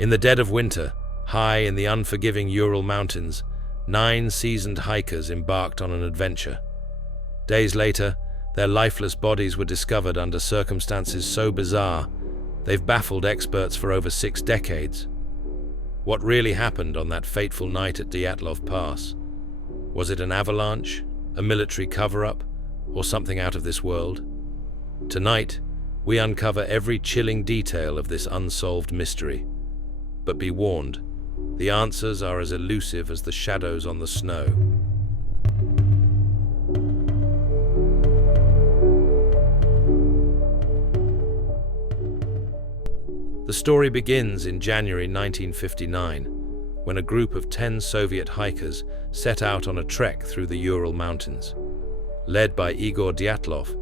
In the dead of winter, high in the unforgiving Ural Mountains, 9 seasoned hikers embarked on an adventure. Days later, their lifeless bodies were discovered under circumstances so bizarre, they've baffled experts for over 6 decades. What really happened on that fateful night at Dyatlov Pass? Was it an avalanche, a military cover-up, or something out of this world? Tonight, we uncover every chilling detail of this unsolved mystery. But be warned, the answers are as elusive as the shadows on the snow. The story begins in January 1959, when a group of 10 Soviet hikers set out on a trek through the Ural Mountains. Led by Igor Dyatlov,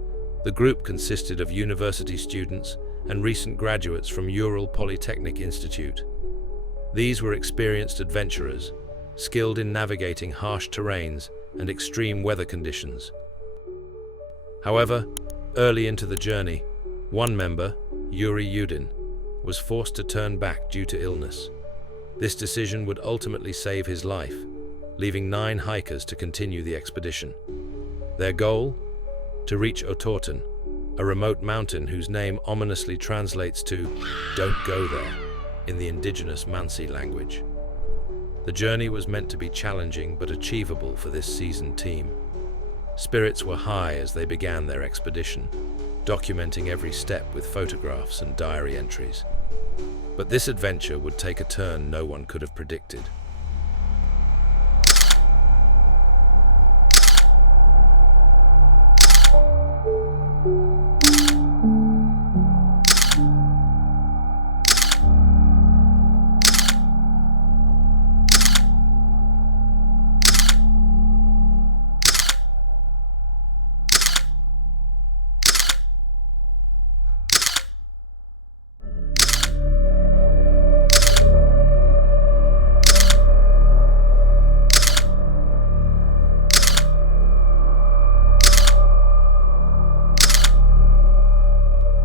the group consisted of university students and recent graduates from Ural Polytechnic Institute. These were experienced adventurers, skilled in navigating harsh terrains and extreme weather conditions. However, early into the journey, one member, Yuri Yudin, was forced to turn back due to illness. This decision would ultimately save his life, leaving 9 hikers to continue the expedition. Their goal? To reach Otorten, a remote mountain whose name ominously translates to "Don't go there" in the indigenous Mansi language. The journey was meant to be challenging but achievable for this seasoned team. Spirits were high as they began their expedition, documenting every step with photographs and diary entries. But this adventure would take a turn no one could have predicted.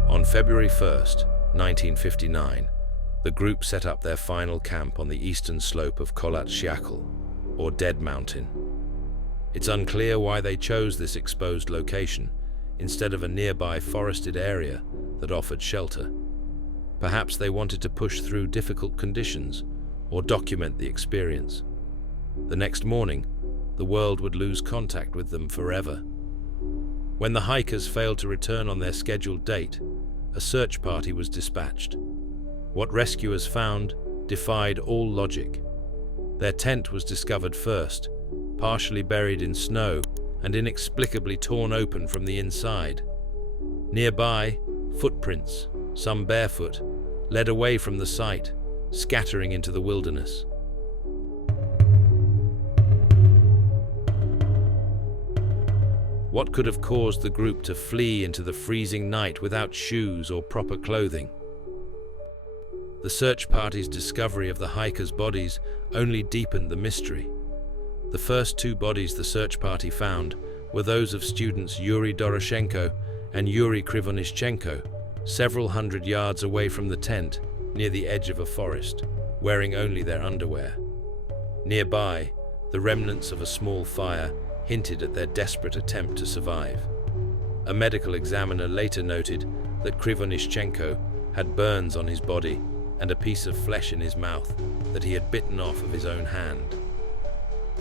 On February 1st, 1959, the group set up their final camp on the eastern slope of Kholat Syakhl, or Dead Mountain. It's unclear why they chose this exposed location instead of a nearby forested area that offered shelter. Perhaps they wanted to push through difficult conditions or document the experience. The next morning, the world would lose contact with them forever. When the hikers failed to return on their scheduled date, a search party was dispatched. What rescuers found defied all logic. Their tent was discovered first, partially buried in snow and inexplicably torn open from the inside. Nearby, footprints, some barefoot, led away from the site, scattering into the wilderness. What could have caused the group to flee into the freezing night without shoes or proper clothing? The search party's discovery of the hikers' bodies only deepened the mystery. The first 2 bodies the search party found were those of students Yuri Doroshenko and Yuri Krivonischenko, several hundred yards away from the tent, near the edge of a forest, wearing only their underwear. Nearby, the remnants of a small fire hinted at their desperate attempt to survive. A medical examiner later noted that Krivonischenko had burns on his body and a piece of flesh in his mouth that he had bitten off of his own hand.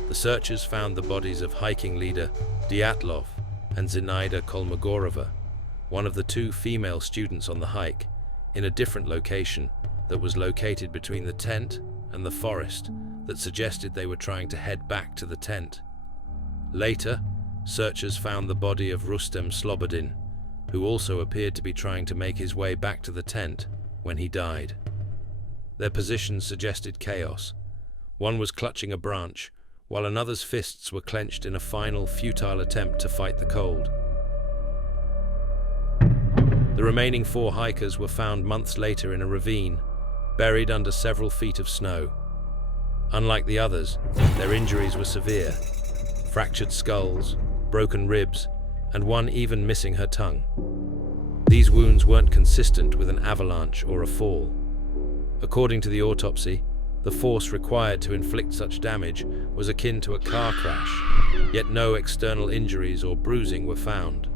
The searchers found the bodies of hiking leader Dyatlov and Zinaida Kolmogorova, one of the 2 female students on the hike, in a different location that was located between the tent and the forest that suggested they were trying to head back to the tent. Later, searchers found the body of Rustem Slobodin, who also appeared to be trying to make his way back to the tent when he died. Their positions suggested chaos. One was clutching a branch, while another's fists were clenched in a final, futile attempt to fight the cold. The remaining 4 hikers were found months later in a ravine, buried under several feet of snow. Unlike the others, their injuries were severe. Fractured skulls, broken ribs, and one even missing her tongue. These wounds weren't consistent with an avalanche or a fall. According to the autopsy, the force required to inflict such damage was akin to a car crash, yet no external injuries or bruising were found.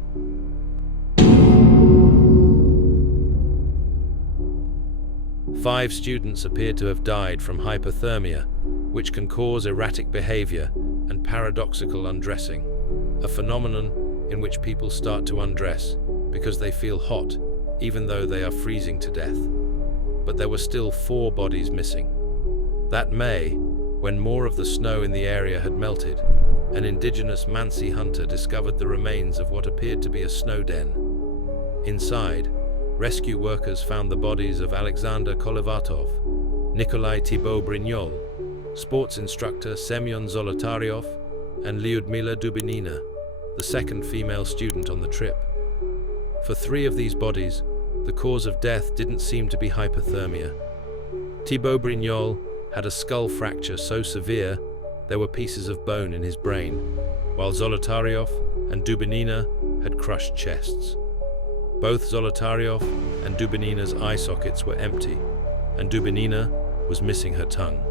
Five students appeared to have died from hypothermia, which can cause erratic behavior and paradoxical undressing, a phenomenon in which people start to undress because they feel hot, even though they are freezing to death. But there were still 4 bodies missing. That May, when more of the snow in the area had melted, an indigenous Mansi hunter discovered the remains of what appeared to be a snow den. Inside, rescue workers found the bodies of Alexander Kolevatov, Nikolai Thibault-Brignol, sports instructor Semyon Zolotaryov, and Lyudmila Dubinina, the second female student on the trip. For 3 of these bodies, the cause of death didn't seem to be hypothermia. Thibault-Brignol had a skull fracture so severe there were pieces of bone in his brain, while Zolotaryov and Dubinina had crushed chests. Both Zolotaryov and Dubinina's eye sockets were empty, and Dubinina was missing her tongue.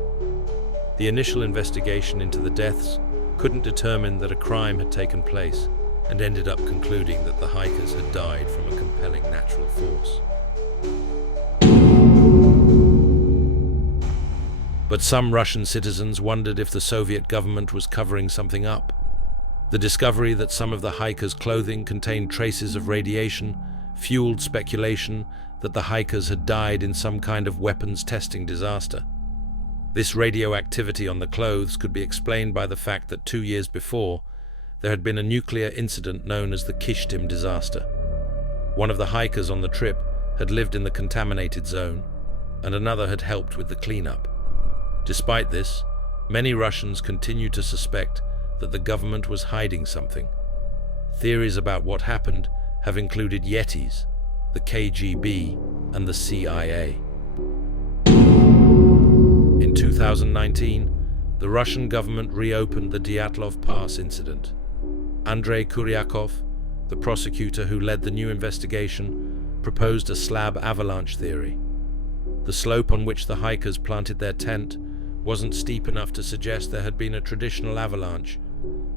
The initial investigation into the deaths couldn't determine that a crime had taken place, and ended up concluding that the hikers had died from a compelling natural force. But some Russian citizens wondered if the Soviet government was covering something up. The discovery that some of the hikers' clothing contained traces of radiation fueled speculation that the hikers had died in some kind of weapons testing disaster. This radioactivity on the clothes could be explained by the fact that 2 years before, there had been a nuclear incident known as the Kishtim disaster. One of the hikers on the trip had lived in the contaminated zone, and another had helped with the cleanup. Despite this, many Russians continue to suspect that the government was hiding something. Theories about what happened have included Yetis, the KGB, and the CIA. In 2019, the Russian government reopened the Dyatlov Pass incident. Andrei Kuryakov, the prosecutor who led the new investigation, proposed a slab avalanche theory. The slope on which the hikers planted their tent wasn't steep enough to suggest there had been a traditional avalanche,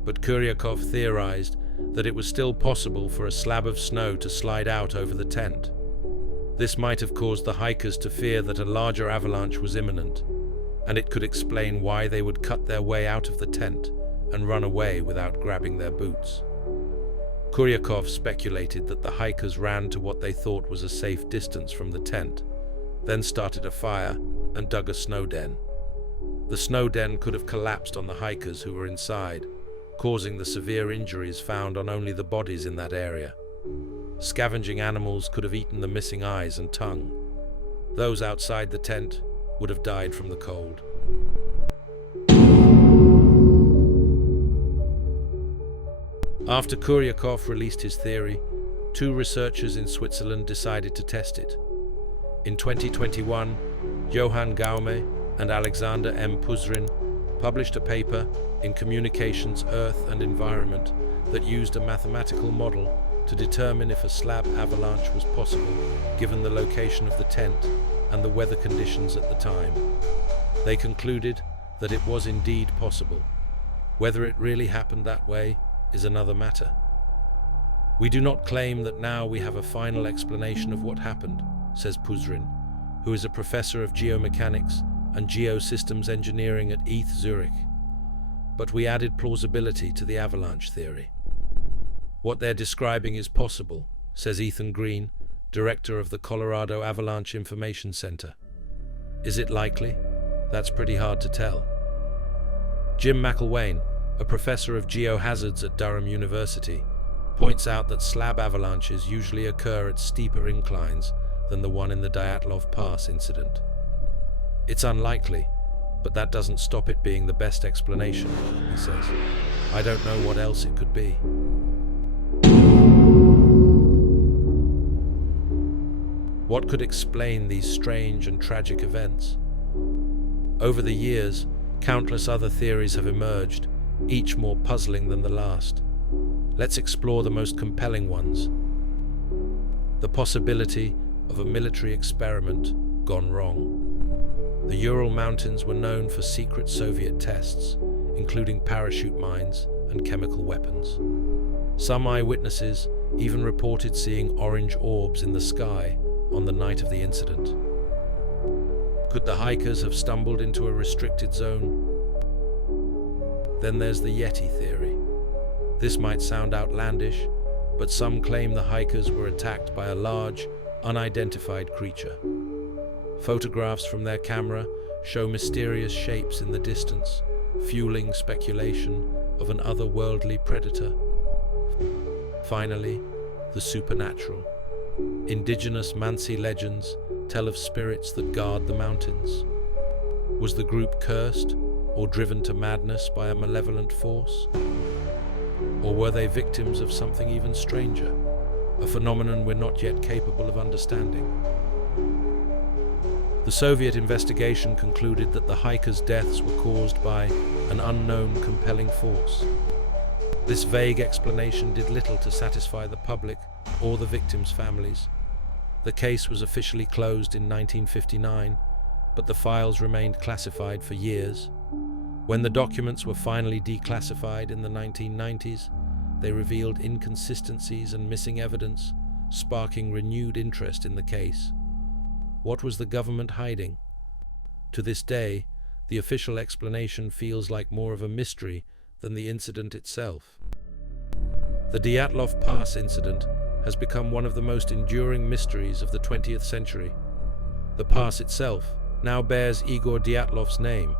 but Kuryakov theorized that it was still possible for a slab of snow to slide out over the tent. This might have caused the hikers to fear that a larger avalanche was imminent, and it could explain why they would cut their way out of the tent and run away without grabbing their boots. Kuryakov speculated that the hikers ran to what they thought was a safe distance from the tent, then started a fire and dug a snow den. The snow den could have collapsed on the hikers who were inside, causing the severe injuries found on only the bodies in that area. Scavenging animals could have eaten the missing eyes and tongue. Those outside the tent would have died from the cold. After Kuryakov released his theory, 2 researchers in Switzerland decided to test it. In 2021, Johann Gaume and Alexander M. Puzrin published a paper in Communications, Earth and Environment that used a mathematical model to determine if a slab avalanche was possible, given the location of the tent and the weather conditions at the time. They concluded that it was indeed possible. Whether it really happened that way is another matter. We do not claim that now we have a final explanation of what happened, says Puzrin, who is a professor of geomechanics and geosystems engineering at ETH Zurich. But we added plausibility to the avalanche theory. What they're describing is possible, says Ethan Green, director of the Colorado Avalanche Information Center. Is it likely? That's pretty hard to tell. Jim McElwain, a professor of geohazards at Durham University, points out that slab avalanches usually occur at steeper inclines than the one in the Dyatlov Pass incident. It's unlikely, but that doesn't stop it being the best explanation, he says. I don't know what else it could be. What could explain these strange and tragic events? Over the years, countless other theories have emerged, each more puzzling than the last. Let's explore the most compelling ones. The possibility of a military experiment gone wrong. The Ural Mountains were known for secret Soviet tests, including parachute mines and chemical weapons. Some eyewitnesses even reported seeing orange orbs in the sky on the night of the incident. Could the hikers have stumbled into a restricted zone? Then there's the Yeti theory. This might sound outlandish, but some claim the hikers were attacked by a large, unidentified creature. Photographs from their camera show mysterious shapes in the distance, fueling speculation of an otherworldly predator. Finally, the supernatural. Indigenous Mansi legends tell of spirits that guard the mountains. Was the group cursed or driven to madness by a malevolent force? Or were they victims of something even stranger, a phenomenon we're not yet capable of understanding? The Soviet investigation concluded that the hikers' deaths were caused by an unknown compelling force. This vague explanation did little to satisfy the public or the victims' families. The case was officially closed in 1959, but the files remained classified for years. When the documents were finally declassified in the 1990s, they revealed inconsistencies and missing evidence, sparking renewed interest in the case. What was the government hiding? To this day, the official explanation feels like more of a mystery than the incident itself. The Dyatlov Pass incident has become one of the most enduring mysteries of the 20th century. The pass itself now bears Igor Dyatlov's name,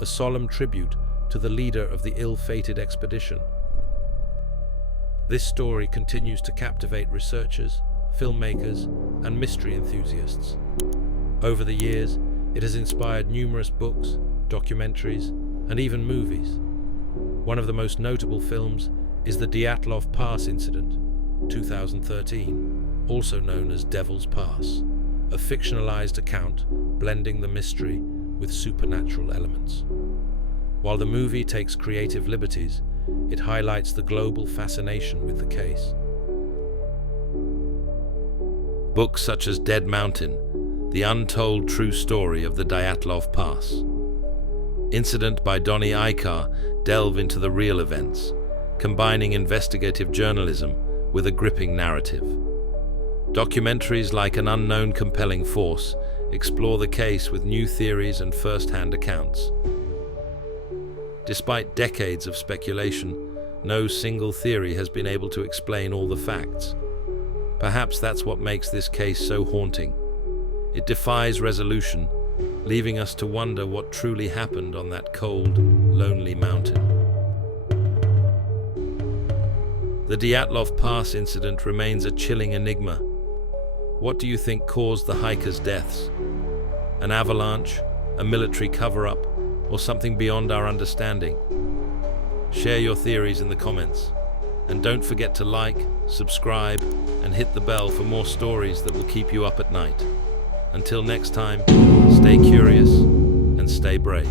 a solemn tribute to the leader of the ill-fated expedition. This story continues to captivate researchers, filmmakers, and mystery enthusiasts. Over the years, it has inspired numerous books, documentaries, and even movies. One of the most notable films is the Dyatlov Pass incident, 2013, also known as Devil's Pass, a fictionalized account blending the mystery with supernatural elements. While the movie takes creative liberties, it highlights the global fascination with the case. Books such as Dead Mountain, The Untold True Story of the Dyatlov Pass, Incident by Donnie Icar delve into the real events, combining investigative journalism with a gripping narrative. Documentaries like An Unknown Compelling Force explore the case with new theories and first-hand accounts. Despite decades of speculation, no single theory has been able to explain all the facts. Perhaps that's what makes this case so haunting. It defies resolution, leaving us to wonder what truly happened on that cold, lonely mountain. The Dyatlov Pass incident remains a chilling enigma. What do you think caused the hikers' deaths? An avalanche, a military cover-up, or something beyond our understanding? Share your theories in the comments. And don't forget to like, subscribe, and hit the bell for more stories that will keep you up at night. Until next time, stay curious and stay brave.